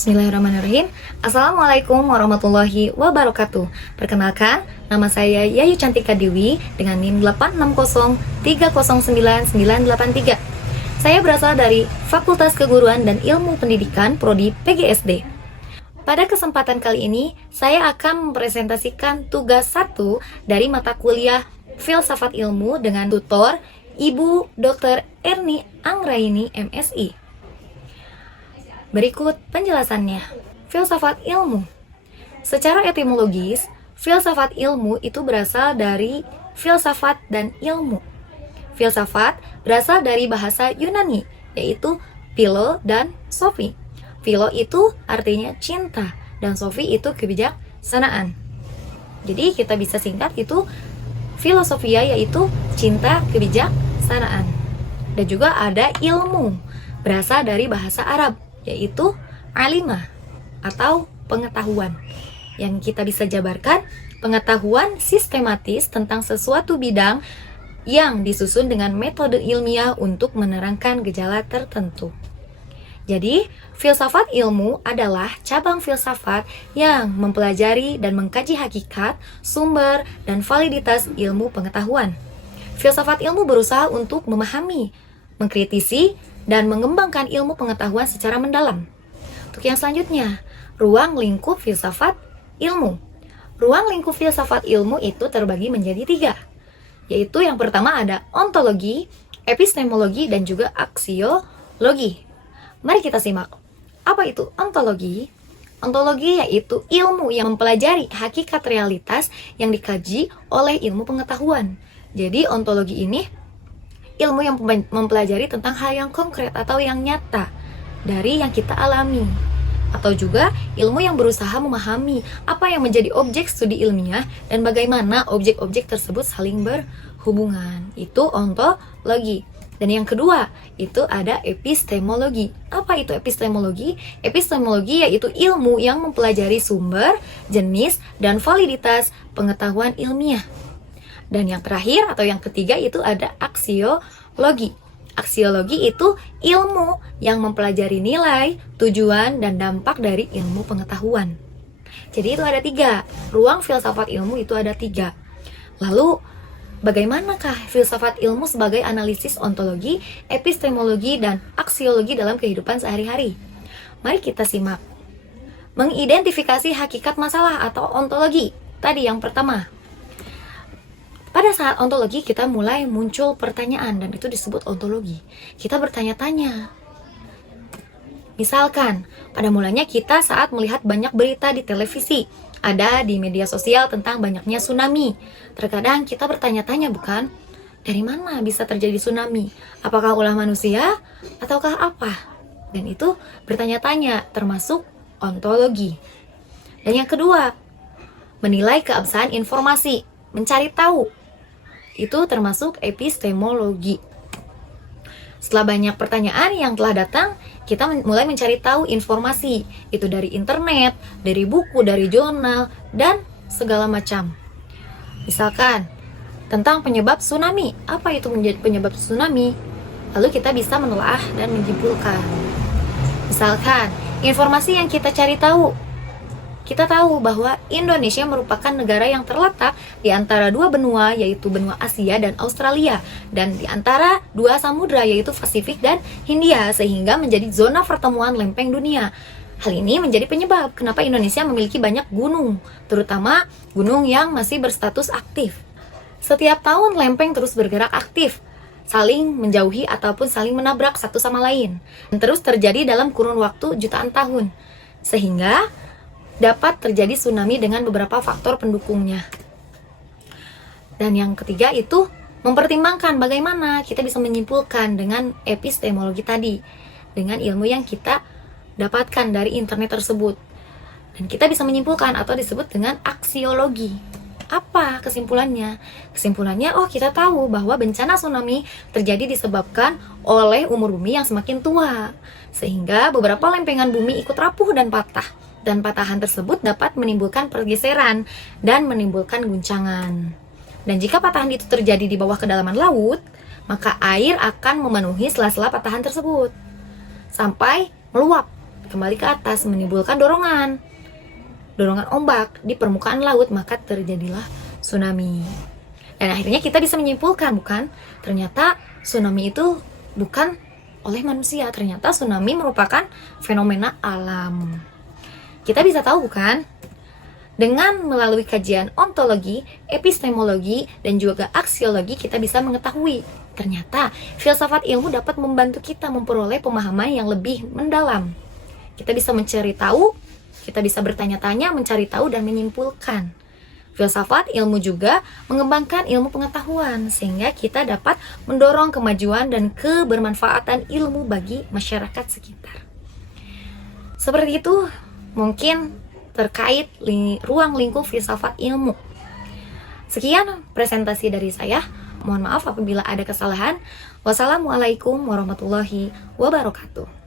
Bismillahirrahmanirrahim. Assalamualaikum warahmatullahi wabarakatuh. Perkenalkan, nama saya Yayu Cantika Dewi dengan NIM 860309983. Saya berasal dari Fakultas Keguruan dan Ilmu Pendidikan Prodi PGSD. Pada kesempatan kali ini, saya akan mempresentasikan tugas 1 dari mata kuliah Filsafat Ilmu dengan tutor Ibu Dr. Erni Anggraini MSI. Berikut penjelasannya. Filsafat ilmu. Secara etimologis, filsafat ilmu itu berasal dari filsafat dan ilmu. Filsafat berasal dari bahasa Yunani, yaitu philo dan sophi. Philo itu artinya cinta, dan sophi itu kebijaksanaan. Jadi kita bisa singkat itu filosofia, yaitu cinta kebijaksanaan. Dan juga ada ilmu, berasal dari bahasa Arab, yaitu alimah atau pengetahuan, yang kita bisa jabarkan pengetahuan sistematis tentang sesuatu bidang yang disusun dengan metode ilmiah untuk menerangkan gejala tertentu. Jadi, filsafat ilmu adalah cabang filsafat yang mempelajari dan mengkaji hakikat, sumber, dan validitas ilmu pengetahuan. Filsafat ilmu berusaha untuk memahami, mengkritisi, dan mengembangkan ilmu pengetahuan secara mendalam. Untuk yang selanjutnya, ruang lingkup filsafat ilmu. Ruang lingkup filsafat ilmu itu terbagi menjadi 3, yaitu yang pertama ada ontologi, epistemologi, dan juga aksiologi. Mari kita simak. Apa itu ontologi? Ontologi yaitu ilmu yang mempelajari hakikat realitas yang dikaji oleh ilmu pengetahuan. Jadi ontologi ini ilmu yang mempelajari tentang hal yang konkret atau yang nyata dari yang kita alami, atau juga ilmu yang berusaha memahami apa yang menjadi objek studi ilmiah dan bagaimana objek-objek tersebut saling berhubungan. Itu ontologi. Dan yang kedua, itu ada epistemologi. Apa itu epistemologi? Epistemologi yaitu ilmu yang mempelajari sumber, jenis, dan validitas pengetahuan ilmiah. Dan yang terakhir atau yang ketiga itu ada aksiologi. Aksiologi itu ilmu yang mempelajari nilai, tujuan, dan dampak dari ilmu pengetahuan. Jadi itu ada 3. Ruang filsafat ilmu itu ada 3. Lalu, bagaimanakah filsafat ilmu sebagai analisis ontologi, epistemologi, dan aksiologi dalam kehidupan sehari-hari? Mari kita simak. Mengidentifikasi hakikat masalah atau ontologi. Tadi yang pertama. Pada saat ontologi kita mulai muncul pertanyaan dan itu disebut ontologi. Kita bertanya-tanya. Misalkan, pada mulanya kita saat melihat banyak berita di televisi, ada di media sosial tentang banyaknya tsunami. Terkadang kita bertanya-tanya, bukan? Dari mana bisa terjadi tsunami? Apakah ulah manusia ataukah apa? Dan itu bertanya-tanya termasuk ontologi. Dan yang kedua, menilai keabsahan informasi, mencari tahu. Itu termasuk epistemologi. Setelah banyak pertanyaan yang telah datang, kita mulai mencari tahu informasi. Itu dari internet, dari buku, dari jurnal, dan segala macam. Misalkan, tentang penyebab tsunami. Apa itu penyebab tsunami? Lalu kita bisa menelaah dan menyimpulkan. Misalkan, informasi yang kita cari tahu. Kita tahu bahwa Indonesia merupakan negara yang terletak di antara 2 benua, yaitu benua Asia dan Australia, dan di antara 2 samudra, yaitu Pasifik dan Hindia, sehingga menjadi zona pertemuan lempeng dunia. Hal ini menjadi penyebab kenapa Indonesia memiliki banyak gunung, terutama gunung yang masih berstatus aktif. Setiap tahun lempeng terus bergerak aktif, saling menjauhi ataupun saling menabrak satu sama lain, dan terus terjadi dalam kurun waktu jutaan tahun, sehingga dapat terjadi tsunami dengan beberapa faktor pendukungnya. Dan yang ketiga itu mempertimbangkan bagaimana kita bisa menyimpulkan dengan epistemologi tadi, dengan ilmu yang kita dapatkan dari internet tersebut. Dan kita bisa menyimpulkan atau disebut dengan aksiologi. Apa kesimpulannya? Kesimpulannya, kita tahu bahwa bencana tsunami terjadi disebabkan oleh umur bumi yang semakin tua, sehingga beberapa lempengan bumi ikut rapuh dan patah. Dan patahan tersebut dapat menimbulkan pergeseran dan menimbulkan guncangan. Dan jika patahan itu terjadi di bawah kedalaman laut, maka air akan memenuhi sela-sela patahan tersebut sampai meluap. kembali ke atas, menimbulkan dorongan ombak di permukaan laut, maka terjadilah tsunami. Dan akhirnya kita bisa menyimpulkan, bukan? Ternyata tsunami itu bukan oleh manusia, ternyata tsunami merupakan fenomena alam. Kita bisa tahu, bukan? Dengan melalui kajian ontologi, epistemologi, dan juga aksiologi, kita bisa mengetahui ternyata filsafat ilmu dapat membantu kita memperoleh pemahaman yang lebih mendalam. Kita bisa mencari tahu, kita bisa bertanya-tanya, mencari tahu, dan menyimpulkan. Filsafat ilmu juga mengembangkan ilmu pengetahuan, sehingga kita dapat mendorong kemajuan dan kebermanfaatan ilmu bagi masyarakat sekitar. Seperti itu mungkin terkait ruang lingkup filsafat ilmu. Sekian presentasi dari saya. Mohon maaf apabila ada kesalahan. Wassalamualaikum warahmatullahi wabarakatuh.